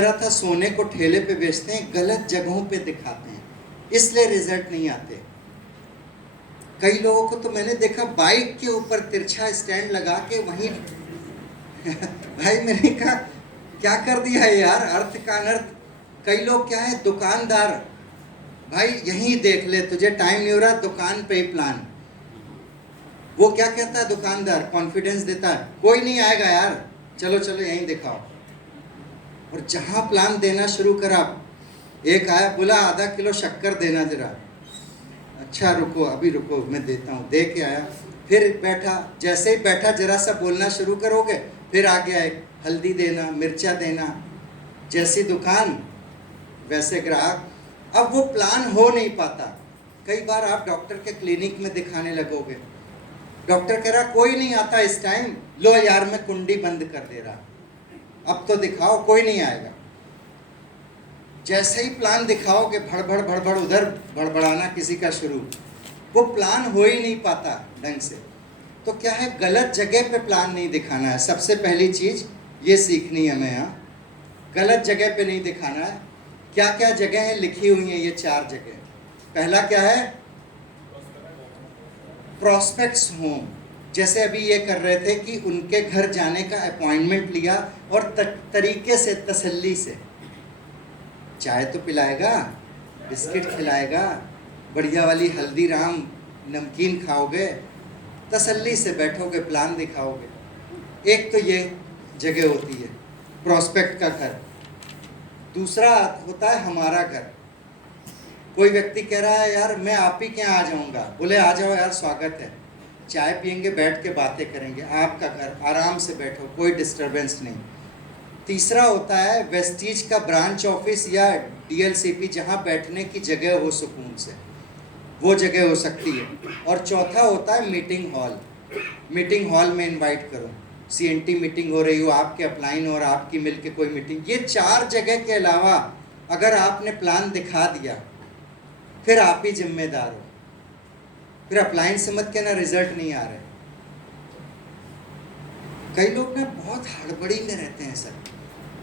रहा था सोने को ठेले पे बेचते हैं, गलत जगहों पे दिखाते हैं, इसलिए रिजल्ट नहीं आते। कई लोगों को तो मैंने देखा बाइक के ऊपर तिरछा स्टैंड लगा के वहीं भाई मैंने कहा क्या कर दिया है यार, अर्थ का अनर्थ। कई लोग क्या है, दुकानदार, भाई यहीं देख ले, तुझे टाइम नहीं हो रहा, दुकान पे ही प्लान। वो क्या कहता है दुकानदार, कॉन्फिडेंस देता है, कोई नहीं आएगा यार, चलो चलो यहीं दिखाओ। और जहां प्लान देना शुरू करा, एक आया बोला आधा किलो शक्कर देना जरा, अच्छा रुको अभी रुको मैं देता हूँ, दे के आया, फिर बैठा, जैसे ही बैठा जरा सा बोलना शुरू करोगे, फिर आ गया एक हल्दी देना, मिर्चा देना, जैसी दुकान वैसे ग्राहक। अब वो प्लान हो नहीं पाता। कई बार आप डॉक्टर के क्लिनिक में दिखाने लगोगे, डॉक्टर कह रहा कोई नहीं आता इस टाइम, लो यार मैं कुंडी बंद कर दे रहा, अब तो दिखाओ, कोई नहीं आएगा। जैसे ही प्लान दिखाओगे, भड़बड़ भड़बड़ उधर बड़बड़ाना किसी का शुरू, वो प्लान हो ही नहीं पाता ढंग से। तो क्या है, गलत जगह पे प्लान नहीं दिखाना है। सबसे पहली चीज ये सीखनी है हमें, यहाँ गलत जगह पे नहीं दिखाना है। क्या क्या जगह है लिखी हुई है, ये 4 जगह। पहला क्या है, प्रोस्पेक्ट्स होम। जैसे अभी ये कर रहे थे कि उनके घर जाने का अपॉइंटमेंट लिया और तरीके से, तसल्ली से, चाय तो पिलाएगा, बिस्किट खिलाएगा, बढ़िया वाली हल्दीराम नमकीन खाओगे, तसल्ली से बैठोगे, प्लान दिखाओगे। एक तो ये जगह होती है प्रोस्पेक्ट का घर। दूसरा होता है हमारा घर। कोई व्यक्ति कह रहा है यार मैं आप ही के यहाँ आ जाऊँगा, बोले आ जाओ यार, स्वागत है, चाय पियेंगे, बैठ के बातें करेंगे, आपका घर, आराम से बैठो, कोई डिस्टरबेंस नहीं। तीसरा होता है वेस्टीज का ब्रांच ऑफिस या डीएलसीपी, जहाँ बैठने की जगह हो सुकून से, वो जगह हो सकती है। और चौथा होता है मीटिंग हॉल। मीटिंग हॉल में इनवाइट करो, सीएनटी मीटिंग हो रही हो, आपके अपलाइन और आपकी मिल के कोई मीटिंग। ये 4 जगह के अलावा अगर आपने प्लान दिखा दिया, फिर आप ही जिम्मेदार हो। फिर अपलाइन से मत कहना रिजल्ट नहीं आ रहे। कई लोग ना बहुत हड़बड़ी में रहते हैं सर,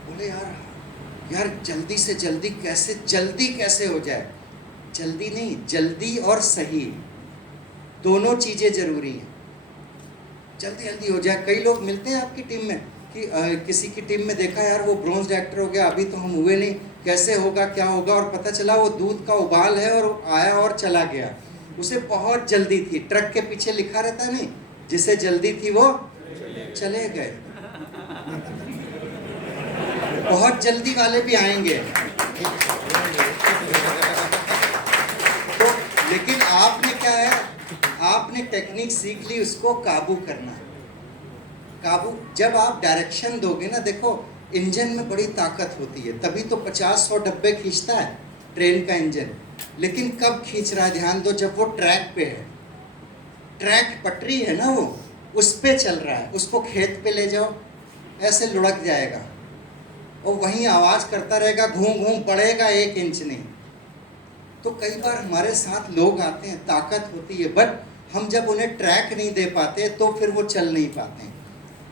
बोले यार जल्दी से जल्दी कैसे हो जाए। जल्दी नहीं, जल्दी और सही दोनों चीज़ें जरूरी हैं। जल्दी जल्दी हो जाए। कई लोग मिलते हैं आपकी टीम में कि किसी की टीम में देखा यार वो ब्रोंज डायरेक्टर हो गया, अभी तो हम हुए नहीं, कैसे होगा क्या होगा, और पता चला वो दूध का उबाल है और आया और चला गया। उसे बहुत जल्दी थी, ट्रक के पीछे लिखा रहता नहीं, जिसे जल्दी थी वो चले गए। बहुत जल्दी वाले भी आएंगे तो, लेकिन आपने क्या है, आपने टेक्निक सीख ली उसको काबू करना। काबू, जब आप डायरेक्शन दोगे ना, देखो इंजन में बड़ी ताकत होती है, तभी तो 50-100 डब्बे खींचता है ट्रेन का इंजन। लेकिन कब खींच रहा है, ध्यान दो, जब वो ट्रैक पे है, ट्रैक पटरी है ना, वो उस पे चल रहा है। उसको खेत पे ले जाओ, ऐसे लुढ़क जाएगा और वहीं आवाज़ करता रहेगा, घूम घूम पड़ेगा, 1 इंच नहीं। तो कई बार हमारे साथ लोग आते हैं, ताकत होती है, बट हम जब उन्हें ट्रैक नहीं दे पाते तो फिर वो चल नहीं पाते हैं।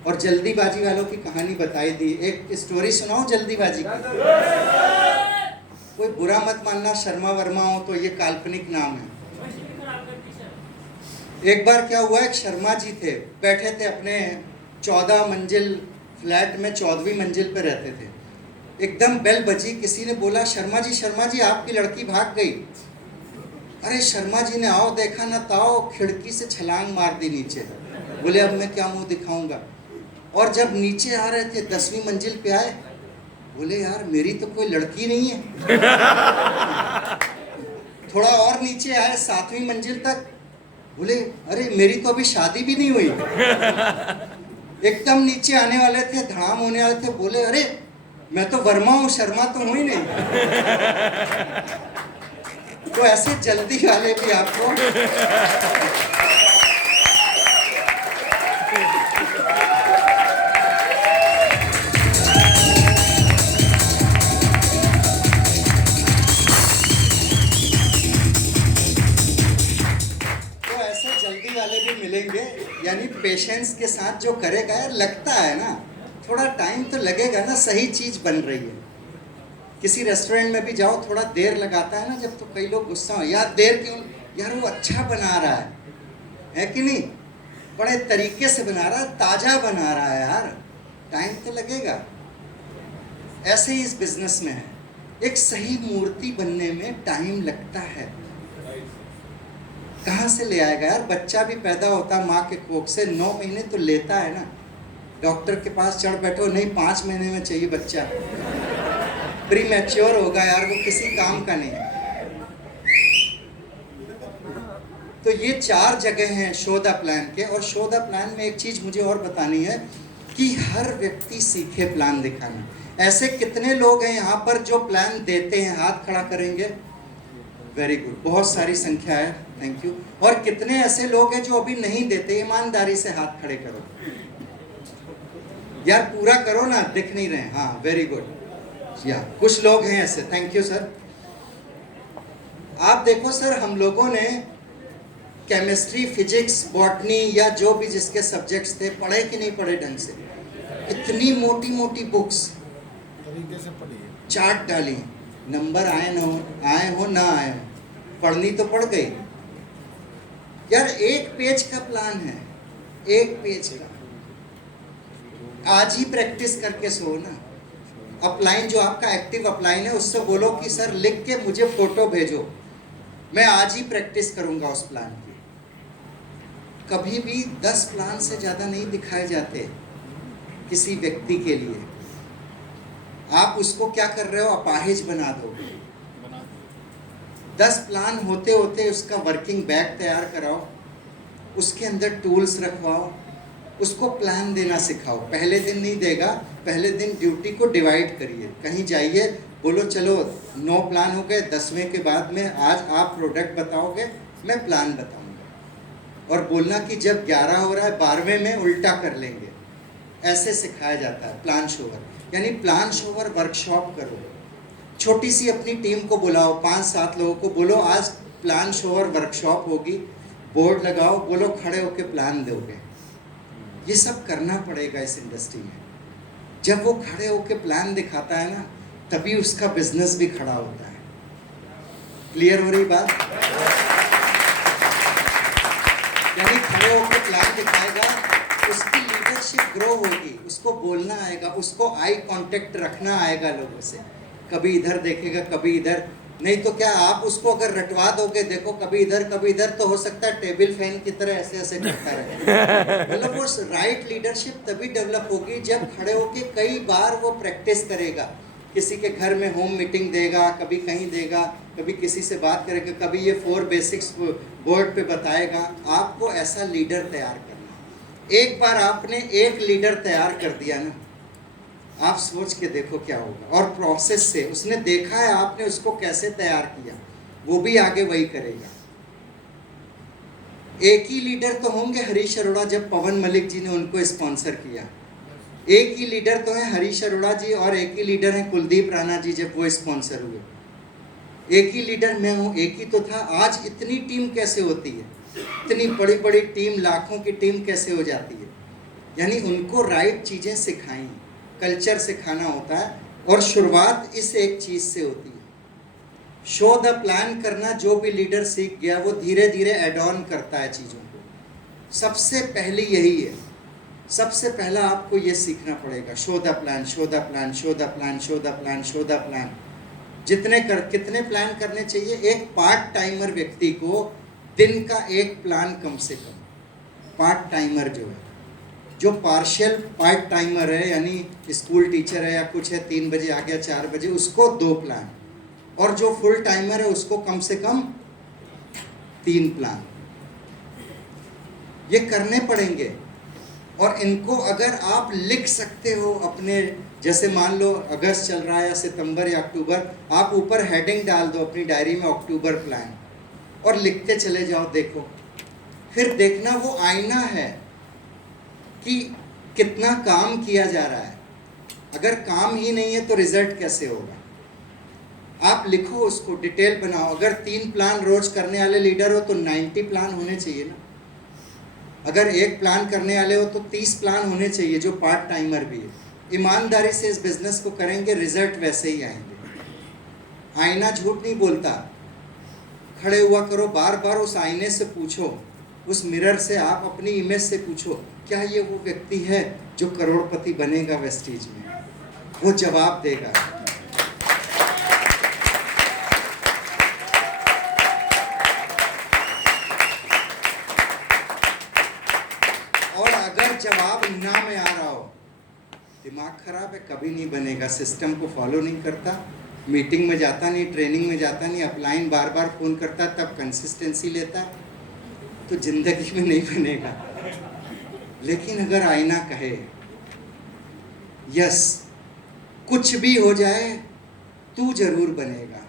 और जल्दीबाजी वालों की कहानी बताई दी। एक स्टोरी सुनाऊं जल्दीबाजी की? कोई बुरा मत मानना, शर्मा वर्मा हो तो ये काल्पनिक नाम है। एक बार क्या हुआ, एक शर्मा जी थे, बैठे थे अपने 14 मंजिल फ्लैट में, 14वीं मंजिल पे रहते थे। एकदम बेल बजी, किसी ने बोला शर्मा जी आपकी लड़की भाग गई। अरे शर्मा जी ने आओ देखा ना ताओ, खिड़की से छलांग मार दी नीचे। बोले अब मैं क्या मुंह दिखाऊंगा। और जब नीचे आ रहे थे 10वीं मंजिल पे आए, बोले यार मेरी तो कोई लड़की नहीं है। थोड़ा और नीचे आए 7वीं मंजिल तक, बोले अरे मेरी तो अभी शादी भी नहीं हुई। एकदम नीचे आने वाले थे, धड़ाम होने वाले थे, बोले अरे मैं तो वर्मा हूँ, शर्मा तो हूँ ही नहीं। तो ऐसे जल्दी वाले भी आपको मिलेंगे। यानी पेशेंस के साथ जो करेगा यार, लगता है ना, थोड़ा टाइम तो लगेगा ना, सही चीज बन रही है। किसी रेस्टोरेंट में भी जाओ, थोड़ा देर लगाता है ना जब, तो कई लोग गुस्सा हो, यार देर क्यों, यार वो अच्छा बना रहा है कि नहीं, बड़े तरीके से बना रहा है, ताज़ा बना रहा है यार, टाइम तो लगेगा। ऐसे ही इस बिजनेस में है, एक सही मूर्ति बनने में टाइम लगता है। कहाँ से ले आएगा यार, बच्चा भी पैदा होता है माँ के कोख से, 9 महीने तो लेता है ना। डॉक्टर के पास चढ़ बैठो, नहीं 5 महीने में चाहिए बच्चा, प्री मैच्योर होगा यार, वो किसी काम का नहीं है। तो ये 4 जगह हैं शो द प्लान के। और शो द प्लान में एक चीज़ मुझे और बतानी है कि हर व्यक्ति सीखे प्लान दिखाना। ऐसे कितने लोग हैं यहाँ पर जो प्लान देते हैं, हाथ खड़ा करेंगे? वेरी गुड, बहुत सारी संख्या है, थैंक यू। और कितने ऐसे लोग हैं जो अभी नहीं देते? ईमानदारी से हाथ खड़े करो यार, पूरा करो ना, दिख नहीं रहे। हाँ वेरी गुड, या कुछ लोग हैं ऐसे, थैंक यू सर। आप देखो सर, हम लोगों ने केमिस्ट्री, फिजिक्स, बॉटनी या जो भी जिसके सब्जेक्ट्स थे, पढ़े कि नहीं पढ़े ढंग से? इतनी मोटी मोटी बुक्स तरीके से पढ़ी, चार्ट डाली, नंबर आए हो ना आए हो, पढ़नी तो पड़ गई यार। 1 पेज का प्लान है, 1 पेज का। आज ही प्रैक्टिस करके सो ना। अपलाइन जो आपका एक्टिव अपलाइन है, उससे बोलो कि सर लिख के मुझे फोटो भेजो, मैं आज ही प्रैक्टिस करूंगा उस प्लान की। कभी भी 10 प्लान से ज़्यादा नहीं दिखाए जाते किसी व्यक्ति के लिए। आप उसको क्या कर रहे हो, अपाहिज बना दोगे। 10 प्लान होते होते उसका वर्किंग बैग तैयार कराओ, उसके अंदर टूल्स रखवाओ, उसको प्लान देना सिखाओ। पहले दिन नहीं देगा, पहले दिन ड्यूटी को डिवाइड करिए। कहीं जाइए, बोलो चलो 9 प्लान हो गए, 10वें के बाद में आज आप प्रोडक्ट बताओगे, मैं प्लान बताऊंगा। और बोलना कि जब 11 हो रहा है 12वें में उल्टा कर लेंगे। ऐसे सिखाया जाता है प्लान शोवर, यानी प्लान शोवर वर्कशॉप करो। छोटी सी अपनी टीम को बुलाओ, 5-7 लोगों को बोलो आज प्लान शोवर वर्कशॉप होगी, बोर्ड लगाओ, बोलो खड़े होके प्लान दोगे। ये सब करना पड़ेगा इस इंडस्ट्री में। जब वो खड़े होके प्लान दिखाता है ना, तभी उसका बिजनेस भी खड़ा होता है। क्लियर हो रही बात? यानी खड़े होकर प्लान दिखाएगा, उसकी लीडरशिप ग्रो होगी, उसको बोलना आएगा, उसको आई कांटेक्ट रखना आएगा लोगों से। कभी इधर देखेगा, कभी इधर, नहीं तो क्या आप उसको अगर रटवा दोगे, देखो कभी इधर, तो हो सकता है टेबल फैन की तरह ऐसे ऐसे करता रहे। मतलब वो राइट लीडरशिप तभी डेवलप होगी जब खड़े होके कई बार वो प्रैक्टिस करेगा। किसी के घर में होम मीटिंग देगा, कभी कहीं देगा, कभी किसी से बात करेगा, कभी ये 4 बेसिक्स बोर्ड पे बताएगा। आपको ऐसा लीडर तैयार करना। एक बार आपने एक लीडर तैयार कर दिया ना, आप सोच के देखो क्या होगा। और प्रोसेस से उसने देखा है आपने उसको कैसे तैयार किया, वो भी आगे वही करेगा। एक ही लीडर तो होंगे हरीश अरोड़ा, जब पवन मलिक जी ने उनको स्पॉन्सर किया। एक ही लीडर तो है हरीश अरोड़ा जी, और एक ही लीडर है कुलदीप राणा जी जब वो स्पॉन्सर हुए। एक ही लीडर मैं हूँ, एक ही तो था। आज इतनी टीम कैसे होती है, इतनी बड़ी बड़ी टीम, लाखों की टीम कैसे हो जाती है? यानी उनको राइट चीज़ें सिखाई, कल्चर सिखाना होता है। और शुरुआत इस एक चीज़ से होती है। शो द प्लान करना जो भी लीडर सीख गया, वो धीरे धीरे एड ऑन करता है चीज़ों को। सबसे पहले यही है, सबसे पहला आपको ये सीखना पड़ेगा, show the plan, show the plan, show the plan, show the plan, show the plan. कितने प्लान करने चाहिए? एक पार्ट टाइमर व्यक्ति को दिन का 1 प्लान कम से कम। पार्ट टाइमर जो है, जो पार्शियल पार्ट टाइमर है, यानी स्कूल टीचर है या कुछ है, 3 बजे आ गया 4 बजे, उसको 2 प्लान। और जो फुल टाइमर है उसको कम से कम 3 प्लान। ये करने पड़ेंगे। और इनको अगर आप लिख सकते हो अपने, जैसे मान लो अगस्त चल रहा है या सितंबर या अक्टूबर, आप ऊपर हेडिंग डाल दो अपनी डायरी में, अक्टूबर प्लान, और लिखते चले जाओ। देखो, फिर देखना वो आईना है कि कितना काम किया जा रहा है। अगर काम ही नहीं है तो रिजल्ट कैसे होगा? आप लिखो, उसको डिटेल बनाओ। अगर 3 प्लान रोज करने वाले लीडर हो तो 90 प्लान होने चाहिए ना। अगर 1 प्लान करने वाले हो तो 30 प्लान होने चाहिए, जो पार्ट टाइमर भी है। ईमानदारी से इस बिजनेस को करेंगे, रिजल्ट वैसे ही आएंगे। आईना झूठ नहीं बोलता। खड़े हुआ करो, बार बार उस आईने से पूछो, उस मिरर से आप अपनी इमेज से पूछो, क्या ये वो व्यक्ति है जो करोड़पति बनेगा वेस्टीज में? वो जवाब देगा। और अगर जवाब ना में आ रहा हो, दिमाग खराब है, कभी नहीं बनेगा। सिस्टम को फॉलो नहीं करता, मीटिंग में जाता नहीं, ट्रेनिंग में जाता नहीं, अपलाइन बार बार फ़ोन करता, तब कंसिस्टेंसी लेता, तो ज़िंदगी में नहीं बनेगा। लेकिन अगर आईना कहे यस, कुछ भी हो जाए तू जरूर बनेगा,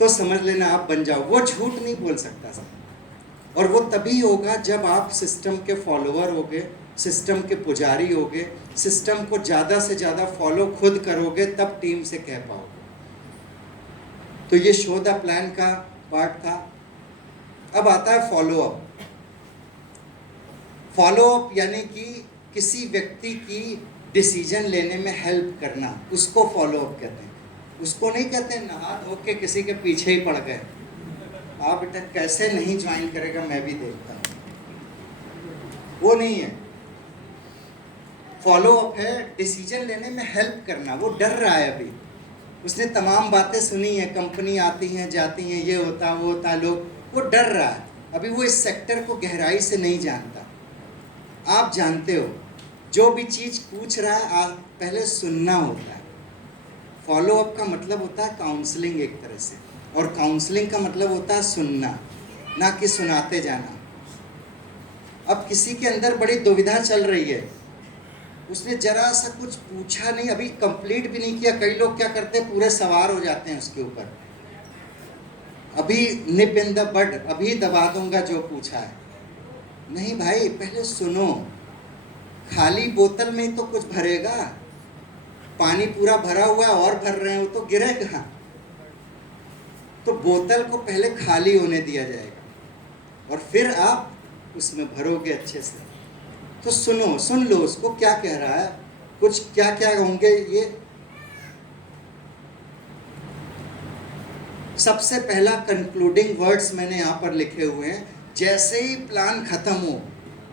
तो समझ लेना आप बन जाओ। वो झूठ नहीं बोल सकता सर, और वो तभी होगा जब आप सिस्टम के फॉलोअर होगे, सिस्टम के पुजारी होगे, सिस्टम को ज़्यादा से ज़्यादा फॉलो खुद करोगे, तब टीम से कह पाओगे। तो ये शो द प्लान का पार्ट था। अब आता है फॉलो अप। फॉलो अप यानी कि किसी व्यक्ति की डिसीजन लेने में हेल्प करना, उसको फॉलो अप कहते हैं। उसको नहीं कहते नहा धो के किसी के पीछे ही पड़ गए, आप बेटा कैसे नहीं ज्वाइन करेगा मैं भी देखता हूँ, वो नहीं है। फॉलो अप है डिसीजन लेने में हेल्प करना। वो डर रहा है, अभी उसने तमाम बातें सुनी हैं, कंपनी आती हैं जाती हैं, ये होता वो होता, लोग, वो डर रहा है, अभी वो इस सेक्टर को गहराई से नहीं जानता। आप जानते हो, जो भी चीज़ पूछ रहा है आप पहले सुनना होता है। फॉलो अप का मतलब होता है काउंसलिंग एक तरह से, और काउंसलिंग का मतलब होता है सुनना, ना कि सुनाते जाना। अब किसी के अंदर बड़ी दुविधा चल रही है, उसने जरा सा कुछ पूछा नहीं, अभी कंप्लीट भी नहीं किया। कई लोग क्या करते हैं, पूरे सवार हो जाते हैं उसके ऊपर, अभी निप इन द बड, अभी दबा दूंगा जो पूछा है। नहीं भाई, पहले सुनो। खाली बोतल में ही तो कुछ भरेगा, पानी पूरा भरा हुआ है और भर रहे हो तो गिरेगा। तो बोतल को पहले खाली होने दिया जाएगा और फिर आप उसमें भरोगे अच्छे से। तो सुनो, सुन लो उसको क्या कह रहा है, कुछ क्या क्या होंगे ये। सबसे पहला कंक्लूडिंग वर्ड्स मैंने यहाँ पर लिखे हुए हैं। जैसे ही प्लान खत्म हो,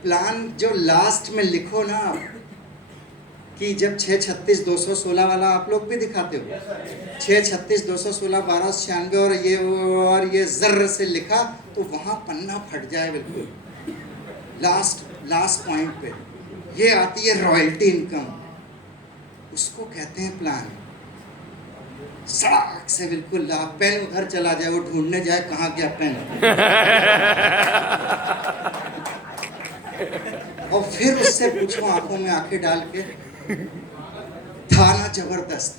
प्लान जो लास्ट में लिखो ना आप, कि जब 636-216 वाला आप लोग भी दिखाते हो, 636-216-1296 और ये जर्र से लिखा, तो वहाँ पन्ना फट जाए बिल्कुल। लास्ट पॉइंट पे ये आती है रॉयल्टी इनकम, उसको कहते हैं प्लान। सड़क से बिल्कुल पेन उधर चला जाए, वो ढूंढने जाए कहाँ गया पेन, और फिर उससे पूछो आंखों में आंखें डाल के, था ना जबरदस्त?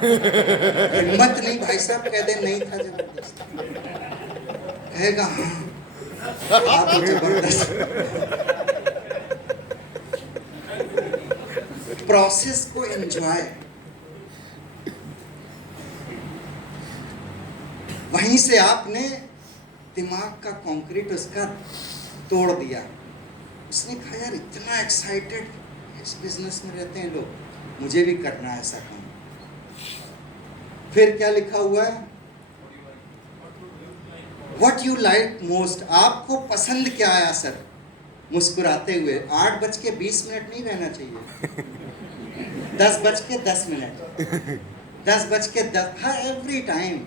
हिम्मत नहीं भाई साहब कह दे नहीं था जबरदस्त, कहेगा हाँ तो जबरदस्त। प्रोसेस को एंजॉय, वहीं से आपने दिमाग का कंक्रीट उसका तोड़ दिया। उसने कहा यार इतना एक्साइटेड इस बिजनेस में रहते हैं लोग, मुझे भी करना है ऐसा काम। फिर क्या लिखा हुआ है, व्हाट यू लाइक मोस्ट, आपको पसंद क्या आया सर? मुस्कुराते हुए। 8:20 नहीं रहना चाहिए, 10:10, 10:10, हाँ एवरी टाइम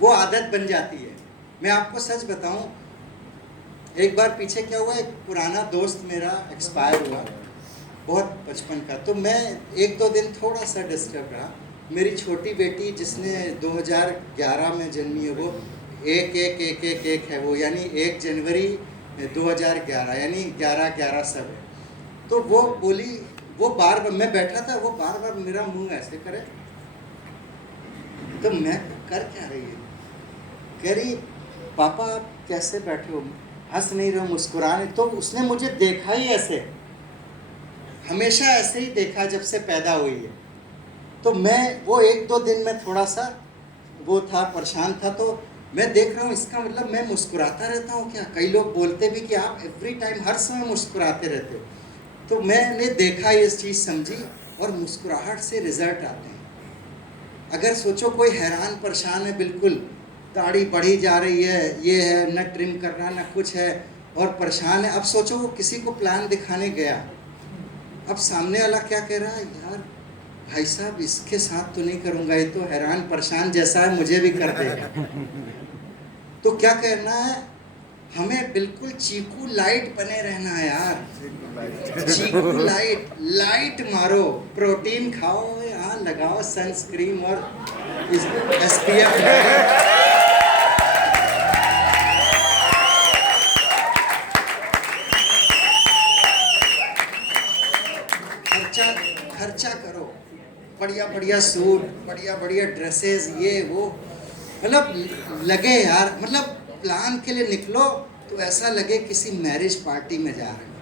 वो आदत बन जाती है। मैं आपको सच बताऊं, एक बार पीछे क्या हुआ, एक पुराना दोस्त मेरा एक्सपायर हुआ, बहुत बचपन का। तो मैं 1-2 दिन थोड़ा सा डिस्टर्ब रहा। मेरी छोटी बेटी जिसने 2011 में जन्मी है, वो 1 है वो, यानी 1 जनवरी 2011, यानी 11-11 सब है। तो वो बोली, वो बार बार, मैं बैठा था, वो बार बार मेरा मुंह ऐसे करे, तो मैं कर क्या रही है, कह रही पापा आप कैसे बैठे हो, हंस नहीं रहे हो, मुस्कुरा नहीं। तो उसने मुझे देखा ही ऐसे, हमेशा ऐसे ही देखा जब से पैदा हुई है। तो मैं वो 1-2 दिन में थोड़ा सा वो था, परेशान था। तो मैं देख रहा हूँ इसका मतलब मैं मुस्कुराता रहता हूँ क्या? कई लोग बोलते भी कि आप एवरी टाइम हर समय मुस्कुराते रहते हो। तो मैंने देखा, ये चीज़ समझी, और मुस्कुराहट से रिजल्ट आते हैं। अगर सोचो कोई हैरान परेशान है, बिल्कुल दाढ़ी बढ़ी जा रही है, ये है, न ट्रिम करना न कुछ है और परेशान है। अब सोचो वो किसी को प्लान दिखाने गया, अब सामने वाला क्या कह रहा है, यार भाई साहब इसके साथ तो नहीं करूँगा, ये तो हैरान परेशान जैसा है, मुझे भी कर देगा। तो क्या करना है, हमें बिल्कुल चीकू लाइट बने रहना है यार। चीकू लाइट मारो, प्रोटीन खाओ, यहाँ लगाओ सनस्क्रीन और SPF खर्चा करो, बढ़िया बढ़िया सूट, बढ़िया बढ़िया ड्रेसेस, ये वो, मतलब लगे यार, मतलब प्लान के लिए निकलो तो ऐसा लगे किसी मैरिज पार्टी में जा रहे हो।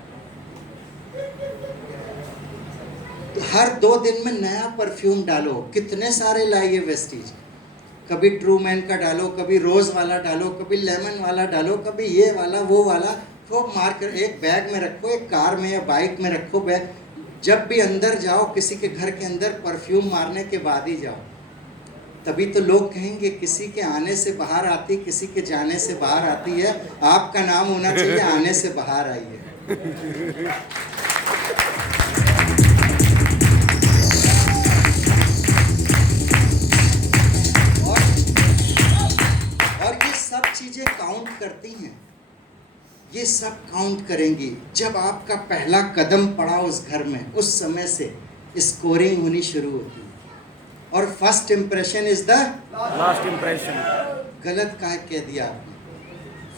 तो हर 2 दिन में नया परफ्यूम डालो, कितने सारे लाइए वेस्टीज, कभी ट्रूमैन का डालो, कभी रोज वाला डालो, कभी लेमन वाला डालो, कभी ये वाला वो वाला, खूब मार कर एक बैग में रखो, एक कार में या बाइक में रखो बैग। जब भी अंदर जाओ किसी के घर के अंदर, परफ्यूम मारने के बाद ही जाओ, तभी तो लोग कहेंगे किसी के आने से बाहर आती, किसी के जाने से बाहर आती है। आपका नाम होना चाहिए आने से बाहर आई है। और ये सब चीजें काउंट करती हैं, ये सब काउंट करेंगी। जब आपका पहला कदम पड़ा उस घर में, उस समय से स्कोरिंग होनी शुरू होती है। और first impression is the last impression. गलत कहा कह दिया आपने।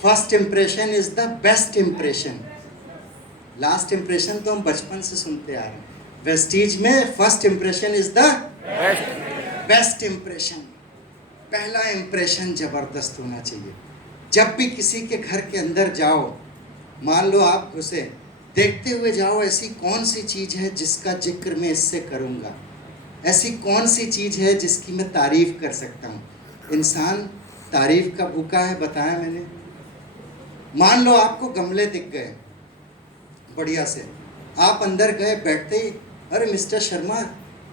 First impression is the best impression. Last impression तो हम बचपन से सुनते आ रहे हैं। वेस्टीज में first impression is the best impression. पहला इंप्रेशन जबरदस्त होना चाहिए। जब भी किसी के घर के अंदर जाओ, मान लो आप घुसे, देखते हुए जाओ ऐसी कौन सी चीज़ है जिसका जिक्र मैं इससे करूँगा, ऐसी कौन सी चीज़ है जिसकी मैं तारीफ़ कर सकता हूँ। इंसान तारीफ़ का भूखा है, बताया मैंने। मान लो आपको गमले दिख गए बढ़िया से, आप अंदर गए, बैठते ही अरे मिस्टर शर्मा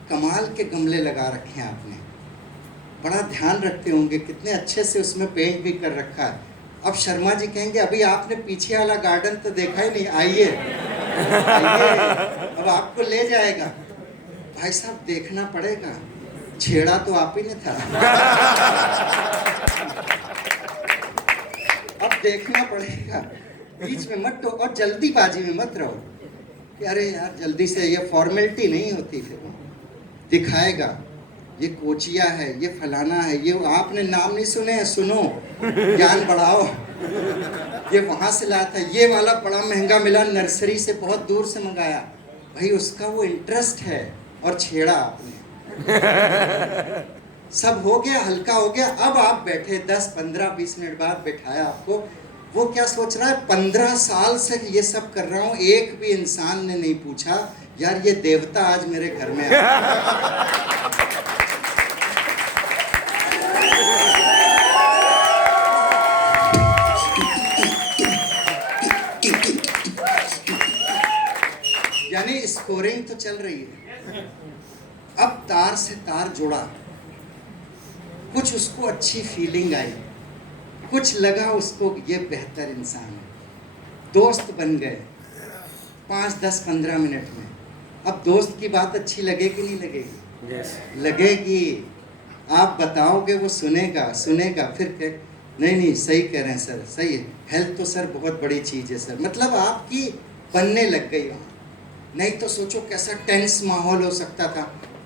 कमाल के गमले लगा रखे हैं आपने, बड़ा ध्यान रखते होंगे, कितने अच्छे से उसमें पेंट भी कर रखा है। अब शर्मा जी कहेंगे अभी आपने पीछे वाला गार्डन तो देखा ही नहीं, आइए अब आपको ले जाएगा। भाई साहब देखना पड़ेगा, छेड़ा तो आप ही ने था। अब देखना पड़ेगा, बीच में मत टोको और जल्दीबाजी में मत रहो कि अरे यार जल्दी से, ये फॉर्मेलिटी नहीं होती। फिर दिखाएगा ये कोचिया है, ये फलाना है, ये आपने नाम नहीं सुने हैं, सुनो, ज्ञान बढ़ाओ। ये वहाँ से लाया था, ये वाला बड़ा महंगा मिला, नर्सरी से बहुत दूर से मंगाया। भाई उसका वो इंटरेस्ट है और छेड़ा आपने। सब हो गया, हल्का हो गया। अब आप बैठे 10, 15, 20 मिनट बाद बैठाया आपको, वो क्या सोच रहा है, 15 साल से ये सब कर रहा हूँ, एक भी इंसान ने नहीं पूछा यार ये देवता आज मेरे घर में आया। यानी स्कोरिंग तो चल रही है। अब तार से तार जुड़ा, कुछ उसको अच्छी फीलिंग आई, कुछ लगा उसको ये बेहतर इंसान है, दोस्त बन गए 5, 10, 15 मिनट में। अब दोस्त की बात अच्छी लगेगी नहीं लगेगी? Yes. लगेगी। आप बताओगे वो सुनेगा, फिर नहीं नहीं सही कह रहे हैं सर, सही है, हेल्थ तो सर बहुत बड़ी चीज़ है सर, मतलब आपकी बनने लग गई वहाँ। नहीं तो सोचो कैसा टेंस माहौल हो सकता था।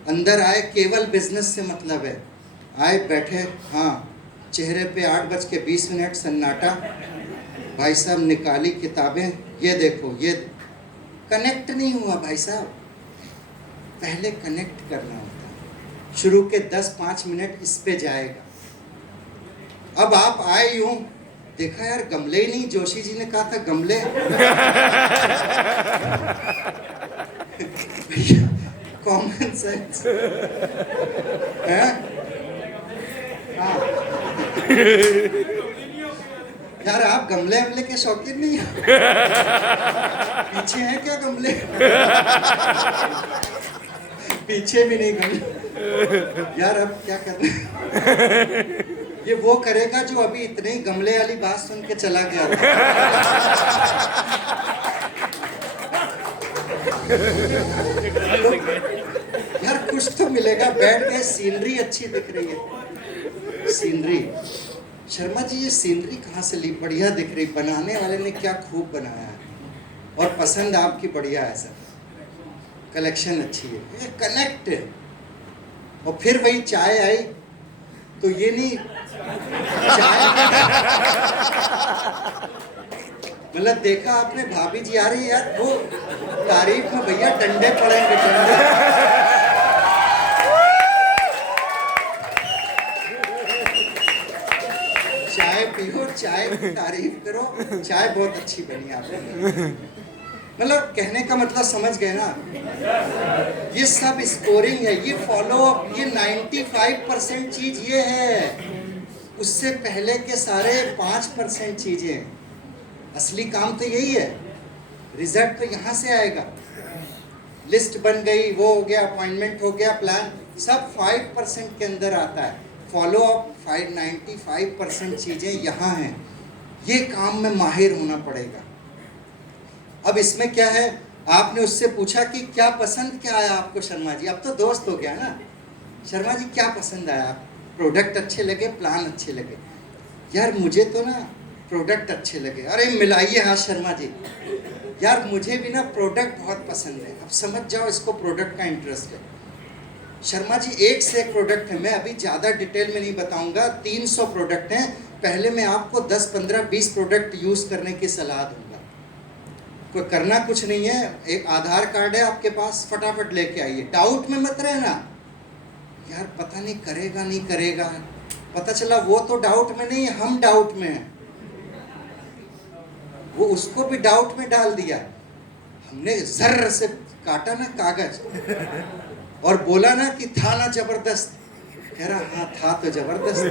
अंदर आए, केवल बिजनेस से मतलब है, आए बैठे, हाँ चेहरे पे 8:20 सन्नाटा। भाई साहब निकाली किताबें, ये देखो, ये कनेक्ट नहीं हुआ भाई साहब। पहले कनेक्ट करना होता है। शुरू के 10-5 मिनट इस पे जाएगा। अब आप आए यूं, देखा यार गमले ही नहीं, जोशी जी ने कहा था गमले। भैया कॉमन सेंस है। हाँ यार आप गमले हमले के शौकीन नहीं हो? पीछे हैं क्या गमले? पीछे भी नहीं गमले। यार अब क्या करना है? ये वो करेगा जो अभी इतने ही गमले वाली बात सुन के चला गया था। यार कुछ तो मिलेगा, बैठ के सीनरी अच्छी दिख रही है। सीनरी, शर्मा जी ये सीनरी कहाँ से ली? बढ़िया दिख रही, बनाने वाले ने क्या खूब बनाया है, और पसंद आपकी बढ़िया है सर, कलेक्शन अच्छी है, ये कनेक्ट है। और फिर वही चाय आई तो ये नहीं चाय मतलब देखा आपने, भाभी जी आ रही है यार, वो तारीफ में भैया डंडे पड़ेंगे, डंडे। चाय पियो, चाय की तारीफ करो, चाय बहुत अच्छी बनी आपने। मतलब कहने का मतलब समझ गए ना, ये सब स्कोरिंग है, ये फॉलो अप, ये 95% चीज ये है, उससे पहले के सारे 5% चीजें। असली काम तो यही है, रिजल्ट तो यहाँ से आएगा। लिस्ट बन गई, वो हो गया, अपॉइंटमेंट हो गया, प्लान, सब 5% के अंदर आता है। फॉलो अप 95% चीजें यहाँ हैं, ये काम में माहिर होना पड़ेगा। अब इसमें क्या है, आपने उससे पूछा कि क्या पसंद क्या आया आपको शर्मा जी, अब तो दोस्त हो गया ना। शर्मा जी क्या पसंद आया? प्रोडक्ट अच्छे लगे, प्लान अच्छे लगे? यार मुझे तो ना प्रोडक्ट अच्छे लगे। अरे मिलाइए हाथ शर्मा जी, यार मुझे भी ना प्रोडक्ट बहुत पसंद है। अब समझ जाओ इसको प्रोडक्ट का इंटरेस्ट है। शर्मा जी एक से एक प्रोडक्ट है, मैं अभी ज़्यादा डिटेल में नहीं बताऊंगा, 300 प्रोडक्ट हैं। पहले मैं आपको 10, 15, 20 प्रोडक्ट यूज़ करने की सलाह दूंगा। कोई करना कुछ नहीं है, एक आधार कार्ड है आपके पास, फटाफट लेके आइए, डाउट में मत रहना। यार पता नहीं करेगा नहीं करेगा, पता चला वो तो डाउट में नहीं, हम डाउट में हैं। वो उसको भी डाउट में डाल दिया। हमने जर्र से काटा ना कागज और बोला ना कि था ना जबरदस्त, कह रहा हाँ था तो जबरदस्त।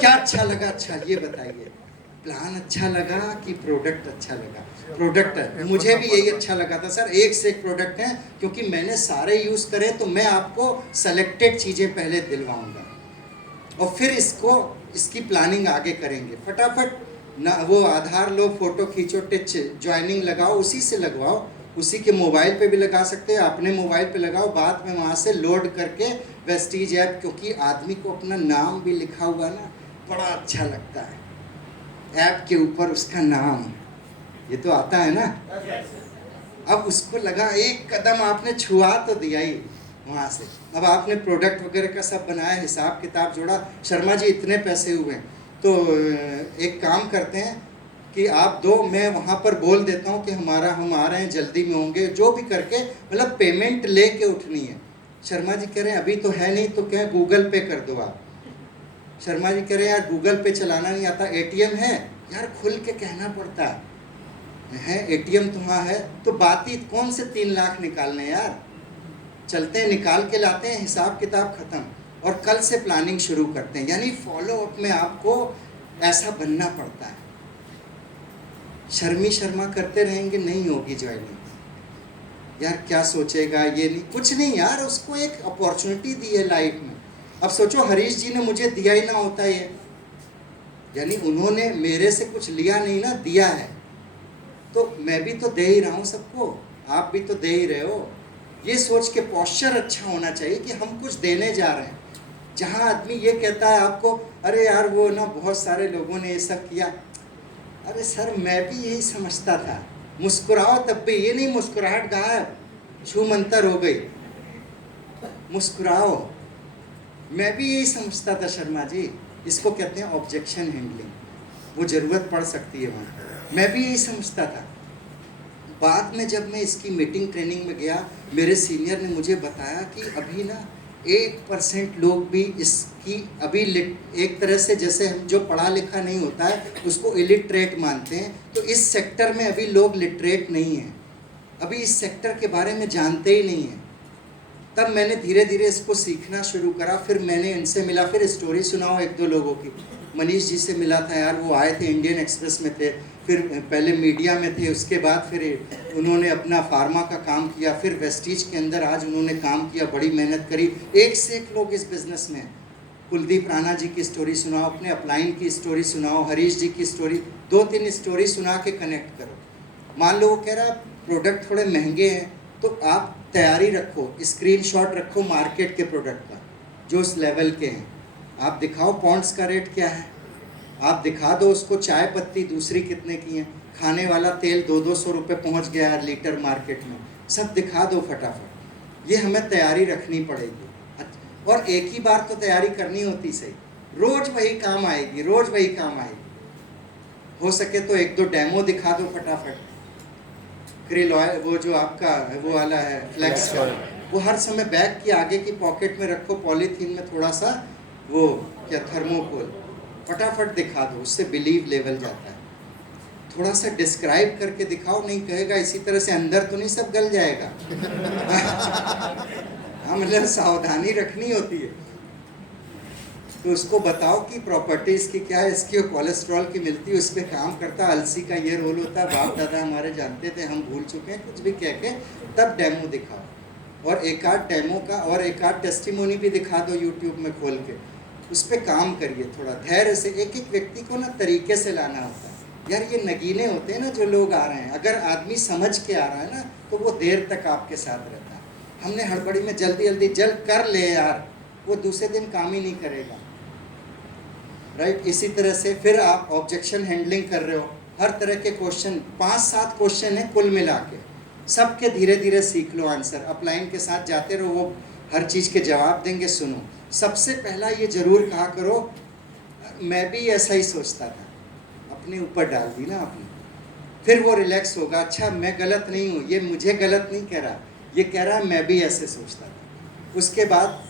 क्या अच्छा लगा? अच्छा ये बताइए, प्लान अच्छा लगा कि प्रोडक्ट अच्छा लगा? प्रोडक्ट है, मुझे भी यही अच्छा लगा था सर, एक से एक प्रोडक्ट हैं, क्योंकि मैंने सारे यूज़ करे तो मैं आपको सेलेक्टेड चीज़ें पहले दिलवाऊंगा और फिर इसकी प्लानिंग आगे करेंगे। फटाफट ना वो आधार लो, फोटो खींचो, टिच ज्वाइनिंग लगाओ, उसी से लगवाओ, उसी के मोबाइल पे भी लगा सकते हो, अपने मोबाइल पे लगाओ, बाद में वहाँ से लोड करके वेस्टीज ऐप, क्योंकि आदमी को अपना नाम भी लिखा हुआ ना बड़ा अच्छा लगता है, ऐप के ऊपर उसका नाम, ये तो आता है ना। अब उसको लगा, एक कदम आपने छुआ तो दिया ही वहाँ से। अब आपने प्रोडक्ट वगैरह का सब बनाया, हिसाब किताब जोड़ा, शर्मा जी इतने पैसे हुए, तो एक काम करते हैं कि आप दो, मैं वहाँ पर बोल देता हूँ कि हम आ रहे हैं, जल्दी में होंगे, जो भी करके मतलब पेमेंट लेके उठनी है। शर्मा जी कह रहे हैं अभी तो है नहीं, तो क्या गूगल पे कर दो आप। शर्मा जी कह रहे हैं यार गूगल पे चलाना नहीं आता, एटीएम है? यार खुल के कहना पड़ता है, एटीएम तो वहाँ है, तो बात ही कौन से 3 लाख निकालने यार, चलते हैं निकाल के लाते हैं, हिसाब किताब ख़त्म, और कल से प्लानिंग शुरू करते हैं। यानी फॉलो अप में आपको ऐसा बनना पड़ता है। शर्मा करते रहेंगे नहीं होगी ज्वाइनिंग। यार क्या सोचेगा, ये नहीं, कुछ नहीं यार, उसको एक अपॉर्चुनिटी दी है लाइफ में। अब सोचो हरीश जी ने मुझे दिया ही ना होता ये, यानी उन्होंने मेरे से कुछ लिया नहीं ना, दिया है, तो मैं भी तो दे ही रहा हूँ सबको, आप भी तो दे ही रहे हो। ये सोच के पॉस्चर अच्छा होना चाहिए कि हम कुछ देने जा रहे हैं। जहाँ आदमी ये कहता है आपको, अरे यार वो ना बहुत सारे लोगों ने ये सब किया, अरे सर मैं भी यही समझता था, मुस्कुराओ तब भी, ये नहीं मुस्कुराहट गायब, छू मंतर हो गई, मुस्कुराओ। मैं भी यही समझता था शर्मा जी, इसको कहते हैं ऑब्जेक्शन हैंडलिंग, वो ज़रूरत पड़ सकती है वहाँ, मैं भी यही समझता था। बाद में जब मैं इसकी मीटिंग ट्रेनिंग में गया, मेरे सीनियर ने मुझे बताया कि अभी ना 1% लोग भी इसकी अभी एक तरह से, जैसे हम जो पढ़ा लिखा नहीं होता है उसको इलिटरेट मानते हैं, तो इस सेक्टर में अभी लोग लिटरेट नहीं हैं, अभी इस सेक्टर के बारे में जानते ही नहीं हैं। तब मैंने धीरे धीरे इसको सीखना शुरू करा, फिर मैंने इनसे मिला, फिर स्टोरी सुनाओ 1-2 लोगों की। मनीष जी से मिला था यार, वो आए थे इंडियन एक्सप्रेस में थे, फिर पहले मीडिया में थे, उसके बाद फिर उन्होंने अपना फार्मा का काम किया, फिर वेस्टीज के अंदर आज उन्होंने काम किया, बड़ी मेहनत करी। एक से एक लोग इस बिज़नेस में हैं। कुलदीप राणा जी की स्टोरी सुनाओ, अपने अपलाइन की स्टोरी सुनाओ, हरीश जी की स्टोरी, 2-3 स्टोरी सुना के कनेक्ट करो। मान लो वो कह रहा प्रोडक्ट थोड़े महंगे हैं, तो आप तैयारी रखो, स्क्रीनशॉट रखो मार्केट के प्रोडक्ट का जो उस लेवल के हैं। आप दिखाओ पॉन्ड्स का रेट क्या है, आप दिखा दो उसको चाय पत्ती दूसरी कितने की है, खाने वाला तेल 200-200 रुपये पहुँच गया है लीटर मार्केट में, सब दिखा दो फटाफट। ये हमें तैयारी रखनी पड़ेगी, और एक ही बार तो तैयारी करनी होती सही, रोज़ वही काम आएगी, रोज़ वही काम आएगी। हो सके तो 1-2 डेमो दिखा दो फटाफट। क्रिल ऑयल वो जो आपका वो वाला है फ्लेक्स का, वो हर समय बैग की आगे की पॉकेट में रखो, पॉलीथीन में थोड़ा सा वो क्या थर्मोकोल, फटाफट दिखा दो, उससे बिलीव लेवल जाता है। थोड़ा सा डिस्क्राइब करके दिखाओ, नहीं कहेगा इसी तरह से अंदर तो नहीं सब गल जाएगा। हाँ, मतलब सावधानी रखनी होती है। तो उसको बताओ कि प्रॉपर्टीज़ की क्या है, इसकी कोलेस्ट्रॉल की मिलती है, उस पर काम करता, अलसी का ये रोल होता है, बाप दादा हमारे जानते थे, हम भूल चुके हैं, कुछ भी कह के तब डेमो दिखाओ। और एक आध डेमो का और एक आध टेस्टिमोनी भी दिखा दो यूट्यूब में खोल के, उस पर काम करिए थोड़ा धैर्य से। एक एक व्यक्ति को ना तरीके से लाना होता है। यार ये नगीने होते हैं ना जो लोग आ रहे हैं, अगर आदमी समझ के आ रहा है ना तो वो देर तक आपके साथ रहता है। हमने हड़बड़ी में जल्दी जल्दी जल्द कर ले यार, वो दूसरे दिन काम ही नहीं करेगा, राइट। इसी तरह से फिर आप ऑब्जेक्शन हैंडलिंग कर रहे हो, हर तरह के क्वेश्चन, 5-7 क्वेश्चन है कुल मिला के, सबके धीरे धीरे सीख लो आंसर। अपलाइन के साथ जाते रहो, वो हर चीज़ के जवाब देंगे, सुनो। सबसे पहला ये ज़रूर कहा करो, मैं भी ऐसा ही सोचता था, अपने ऊपर डाल दी ना आपने, फिर वो रिलैक्स होगा, अच्छा मैं गलत नहीं हूँ, ये मुझे गलत नहीं कह रहा, ये कह रहा मैं भी ऐसे सोचता था। उसके बाद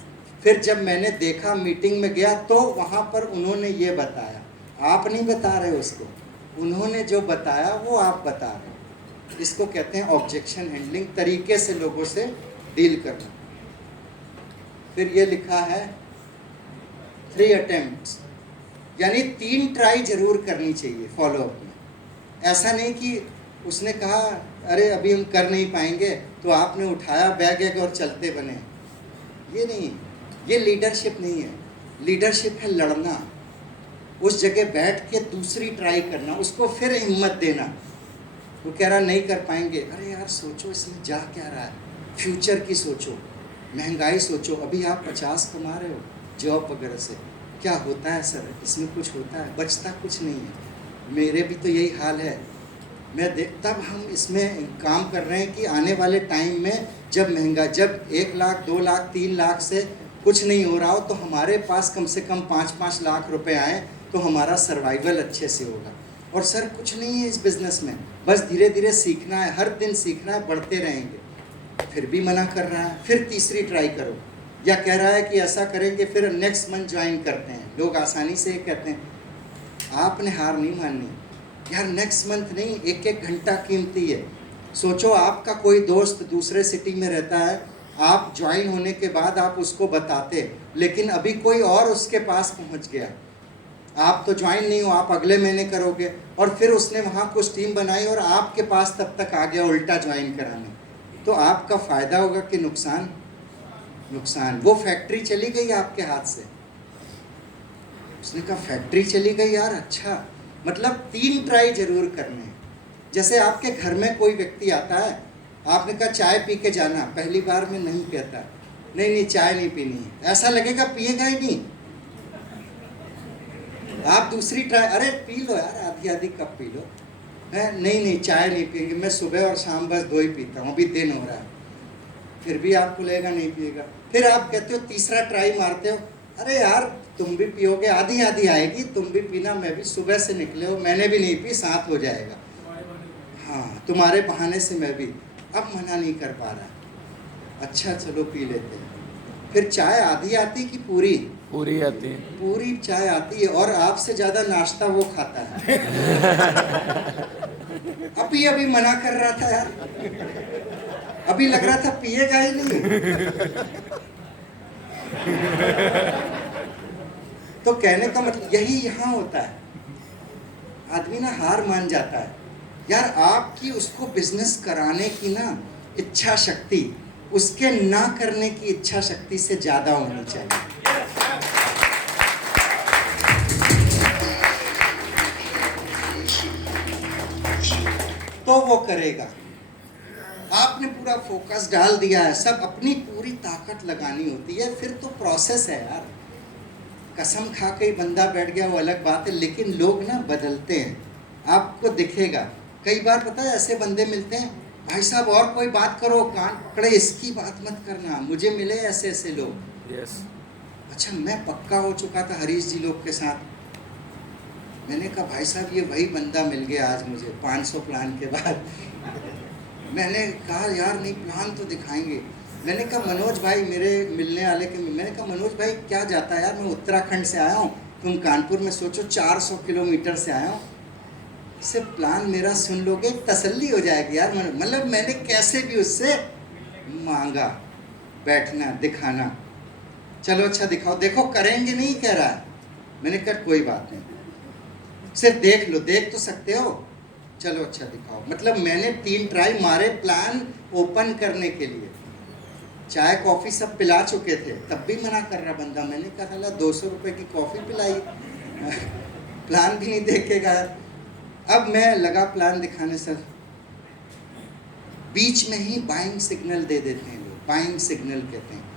फिर जब मैंने देखा, मीटिंग में गया, तो वहाँ पर उन्होंने ये बताया, आप नहीं बता रहे उसको, उन्होंने जो बताया वो आप बता रहे हो। इसको कहते हैं ऑब्जेक्शन हैंडलिंग, तरीके से लोगों से डील करना। फिर ये लिखा है 3 अटेम्प्ट्स, यानी 3 ट्राई जरूर करनी चाहिए फॉलोअप में। ऐसा नहीं कि उसने कहा अरे अभी हम कर नहीं पाएंगे तो आपने उठाया बैग एक और चलते बने, ये नहीं, ये लीडरशिप नहीं है। लीडरशिप है लड़ना, उस जगह बैठ के दूसरी ट्राई करना, उसको फिर हिम्मत देना। वो कह रहा नहीं कर पाएंगे, अरे यार सोचो इसमें जा क्या रहा है, फ्यूचर की सोचो, महंगाई सोचो, अभी आप 50 कमा रहे हो जॉब वगैरह से, क्या होता है सर इसमें, कुछ होता है, बचता कुछ नहीं है, मेरे भी तो यही हाल है। तब हम इसमें काम कर रहे हैं कि आने वाले टाइम में जब महंगा, जब 1 लाख 2 लाख 3 लाख से कुछ नहीं हो रहा हो, तो हमारे पास कम से कम 5-5 लाख रुपए आए तो हमारा सर्वाइवल अच्छे से होगा। और सर कुछ नहीं है इस बिज़नेस में, बस धीरे धीरे सीखना है, हर दिन सीखना है, बढ़ते रहेंगे। फिर भी मना कर रहा है, फिर तीसरी ट्राई करो, या कह रहा है कि ऐसा करेंगे फिर नेक्स्ट मंथ ज्वाइन करते हैं। लोग आसानी से ये कहते हैं, आपने हार नहीं माननी यार, नेक्स्ट मंथ नहीं, 1-1 घंटा कीमती है। सोचो आपका कोई दोस्त दूसरे सिटी में रहता है, आप ज्वाइन होने के बाद आप उसको बताते, लेकिन अभी कोई और उसके पास पहुंच गया, आप तो ज्वाइन नहीं हो, आप अगले महीने करोगे, और फिर उसने वहाँ कुछ टीम बनाई और आपके पास तब तक आ गया उल्टा ज्वाइन कराने, तो आपका फ़ायदा होगा कि नुकसान? नुकसान। वो फैक्ट्री चली गई आपके हाथ से। उसने कहा फैक्ट्री चली गई यार, अच्छा, मतलब 3 ट्राई जरूर करने हैं। जैसे आपके घर में कोई व्यक्ति आता है, आपने कहा चाय पी के जाना, पहली बार में नहीं कहता, नहीं नहीं चाय नहीं पीनी है, ऐसा लगेगा पिएगा ही नहीं। आप दूसरी ट्राई, अरे पी लो यार, आधी आधी कप पी लो, है नहीं नहीं चाय नहीं पिएगी, मैं सुबह और शाम बस 2 ही पीता हूँ, अभी दिन हो रहा है, फिर भी आपको लगेगा नहीं पिएगा। फिर आप कहते हो, तीसरा ट्राई मारते हो, अरे यार तुम भी पियोगे, आधी आधी आएगी, तुम भी पीना, मैं भी सुबह से निकले हो, मैंने भी नहीं पी, 7 हो जाएगा, हाँ तुम्हारे बहाने से मैं भी, अब मना नहीं कर पा रहा, अच्छा चलो पी लेते हैं। फिर चाय आधी आती कि पूरी? पूरी आती है। पूरी चाय आती है, और आपसे ज़्यादा नाश्ता वो खाता है। अभी मना कर रहा था यार, अभी लग रहा था पिएगा ही नहीं। तो कहने का मतलब यही यहाँ होता है, आदमी ना हार मान जाता है। यार आपकी उसको बिजनेस कराने की ना इच्छा शक्ति उसके ना करने की इच्छा शक्ति से ज़्यादा होनी चाहिए। तो वो करेगा। आपने पूरा फोकस डाल दिया है, सब अपनी पूरी ताकत लगानी होती है, फिर तो प्रोसेस है यार। कसम खा के ही बंदा बैठ गया वो अलग बात है, लेकिन लोग ना बदलते हैं, आपको दिखेगा। कई बार पता है ऐसे बंदे मिलते हैं, भाई साहब और कोई बात करो, कान पकड़े, इसकी बात मत करना। मुझे मिले ऐसे ऐसे लोग। Yes. अच्छा, मैं पक्का हो चुका था हरीश जी लोग के साथ। मैंने कहा भाई साहब ये वही बंदा मिल गया आज मुझे 500 प्लान के बाद। मैंने कहा यार नहीं, प्लान तो दिखाएंगे। मैंने कहा मनोज भाई मेरे मिलने वाले के, मैंने कहा मनोज भाई क्या जाता है यार, मैं उत्तराखंड से आया हूँ, तुम कानपुर में सोचो 400 किलोमीटर से आया हूँ, सिर्फ प्लान मेरा सुन लोगे तसल्ली हो जाएगी यार। मतलब मैंने कैसे भी उससे मांगा बैठना दिखाना। चलो अच्छा दिखाओ, देखो करेंगे नहीं कह रहा है। मैंने कहा कोई बात नहीं, सिर्फ देख लो, देख तो सकते हो, चलो अच्छा दिखाओ। मतलब मैंने 3 ट्राई मारे प्लान ओपन करने के लिए, चाय कॉफ़ी सब पिला चुके थे, तब भी मना कर रहा बंदा। मैंने कहा था 200 रुपये की कॉफ़ी पिलाई, प्लान भी नहीं देखेगा। अब मैं लगा प्लान दिखाने, सर बीच में ही बाइंग सिग्नल दे देते हैं लोग, बाइंग सिग्नल कहते हैं।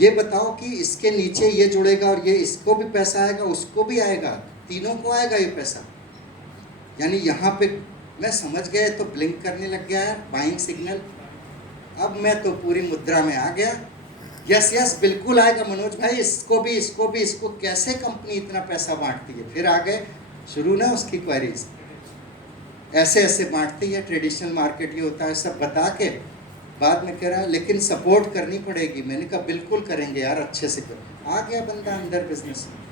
ये बताओ कि इसके नीचे ये जुड़ेगा और ये इसको भी पैसा आएगा, उसको भी आएगा, तीनों को आएगा ये पैसा। यानी यहाँ पे मैं समझ गया, तो ब्लिंक करने लग गया है बाइंग सिग्नल। अब मैं तो पूरी मुद्रा में आ गया, यस यस बिल्कुल आएगा मनोज भाई, इसको भी इसको भी, इसको कैसे कंपनी इतना पैसा बांटती है। फिर आ गए शुरू ना उसकी क्वेरीज, ऐसे ऐसे बांटती है, ट्रेडिशनल मार्केट ये होता है, सब बता के बाद में कह रहा है लेकिन सपोर्ट करनी पड़ेगी। मैंने कहा बिल्कुल करेंगे यार, अच्छे से करो। आ गया बंदा अंदर बिजनेस में।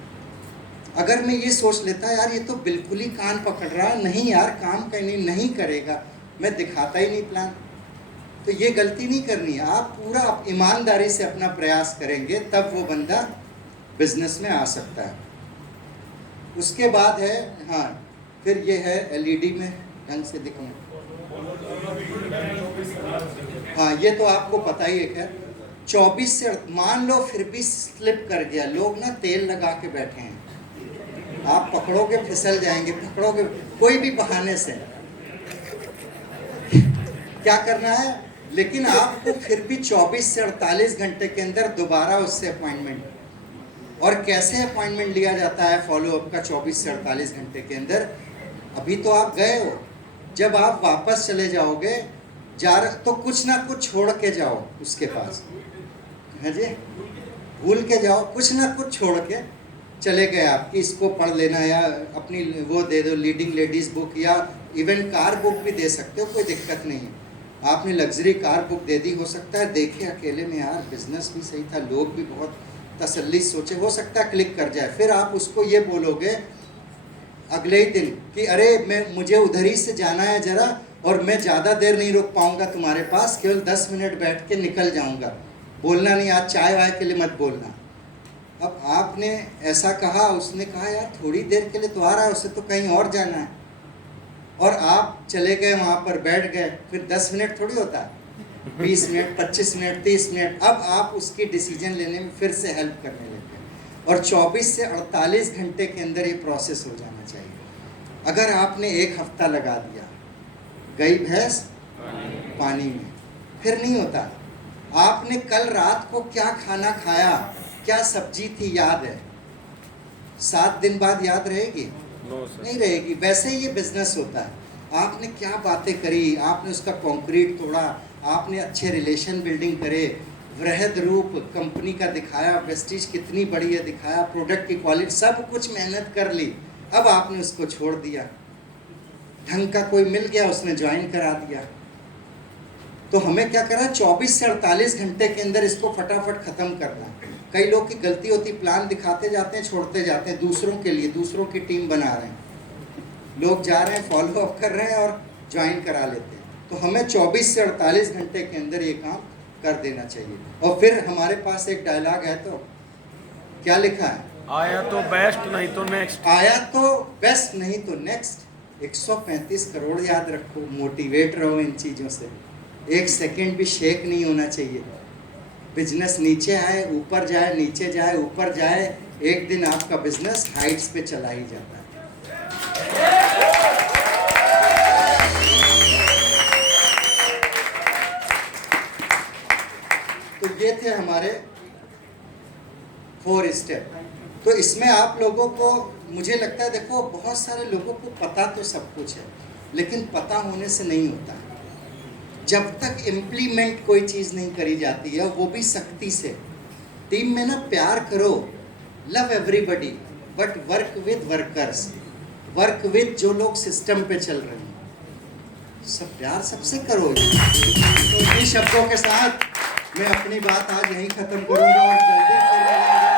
अगर मैं ये सोच लेता यार ये तो बिल्कुल ही कान पकड़ रहा है, नहीं यार काम कहीं नहीं करेगा, मैं दिखाता ही नहीं प्लान, तो ये गलती नहीं करनी है। आप पूरा ईमानदारी से अपना प्रयास करेंगे तब वो बंदा बिजनेस में आ सकता है। उसके बाद है, हाँ फिर ये है एलईडी में ढंग से दिखाऊं। हाँ ये तो आपको पता ही है। खैर 24 से मान लो फिर भी स्लिप कर गया, लोग ना तेल लगा के बैठे हैं, आप पकड़ोगे फिसल जाएंगे, पकड़ोगे कोई भी बहाने से। क्या करना है, लेकिन आपको फिर भी 24 से 48 घंटे के अंदर दोबारा उससे अपॉइंटमेंट। और कैसे अपॉइंटमेंट लिया जाता है फॉलोअप का 24 से 48 घंटे के अंदर। अभी तो आप गए हो, जब आप वापस चले जाओगे तो कुछ ना कुछ छोड़ के जाओ उसके पास, है जी, भूल के जाओ, कुछ ना कुछ छोड़ के चले गए आप कि इसको पढ़ लेना, या अपनी वो दे दो लीडिंग लेडीज़ बुक, या इवन कार बुक भी दे सकते हो, कोई दिक्कत नहीं है। आपने लग्जरी कार बुक दे दी, हो सकता है देखे अकेले में यार बिजनेस भी सही था, लोग भी बहुत तसल्ली सोचे, हो सकता है क्लिक कर जाए। फिर आप उसको ये बोलोगे अगले ही दिन कि अरे मुझे उधर ही से जाना है ज़रा, और मैं ज़्यादा देर नहीं रुक पाऊँगा तुम्हारे पास, केवल 10 मिनट बैठ के निकल जाऊँगा। बोलना नहीं आज चाय वाय के लिए मत बोलना। अब आपने ऐसा कहा, उसने कहा यार थोड़ी देर के लिए तो आ रहा है, उसे तो कहीं और जाना है, और आप चले गए वहाँ पर बैठ गए, फिर 10 मिनट थोड़ी होता है, 20 मिनट 25 मिनट 30 मिनट। अब आप उसकी डिसीजन लेने में फिर से हेल्प करने लगे, और 24 से 48 घंटे के अंदर ये प्रोसेस हो जाना चाहिए। अगर आपने 1 हफ्ता लगा दिया, गई भैंस पानी में, फिर नहीं होता। आपने कल रात को क्या खाना खाया, क्या सब्जी थी याद है, 7 दिन बाद याद रहेगी? नहीं रहेगी। वैसे ही ये बिजनेस होता है, आपने क्या बातें करी, आपने उसका कंक्रीट तोड़ा, आपने अच्छे रिलेशन बिल्डिंग करे, वृहद रूप कंपनी का दिखाया, वेस्टीज कितनी बड़ी है दिखाया, प्रोडक्ट की क्वालिटी, सब कुछ मेहनत कर ली, अब आपने उसको छोड़ दिया। ढंग का कोई मिल गया, उसने ज्वाइन करा दिया। तो हमें क्या करा, 24 से 48 घंटे के अंदर इसको फटाफट ख़त्म करना है। कई लोग की गलती होती, प्लान दिखाते जाते हैं, छोड़ते जाते हैं, दूसरों के लिए दूसरों की टीम बना रहे हैं, लोग जा रहे हैं फॉलो अप कर रहे हैं और ज्वाइन करा लेते हैं। तो हमें 24 से 48 घंटे के अंदर ये काम कर देना चाहिए। और फिर हमारे पास एक डायलॉग है, तो क्या लिखा है, आया तो बेस्ट, नहीं तो नेक्स्ट। आया तो बेस्ट, नहीं तो नेक्स्ट। 135 करोड़ याद रखो, मोटिवेट रहो इन चीज़ों से, एक सेकंड भी शेक नहीं होना चाहिए। बिजनेस नीचे आए ऊपर जाए, नीचे जाए ऊपर जाए, एक दिन आपका बिजनेस हाइट्स पे चला ही जाता है। तो ये थे हमारे 4 स्टेप। तो इसमें आप लोगों को, मुझे लगता है, देखो बहुत सारे लोगों को पता तो सब कुछ है, लेकिन पता होने से नहीं होता है। जब तक इम्प्लीमेंट कोई चीज़ नहीं करी जाती है, वो भी सख्ती से। टीम में ना प्यार करो, love everybody, but work with workers, work with जो लोग सिस्टम पे चल रहे हैं। सब प्यार सबसे करो। तो इन्हीं शब्दों के साथ मैं अपनी बात आज यहीं ख़त्म करूँगा और जल्दी फिर मिलेंगे।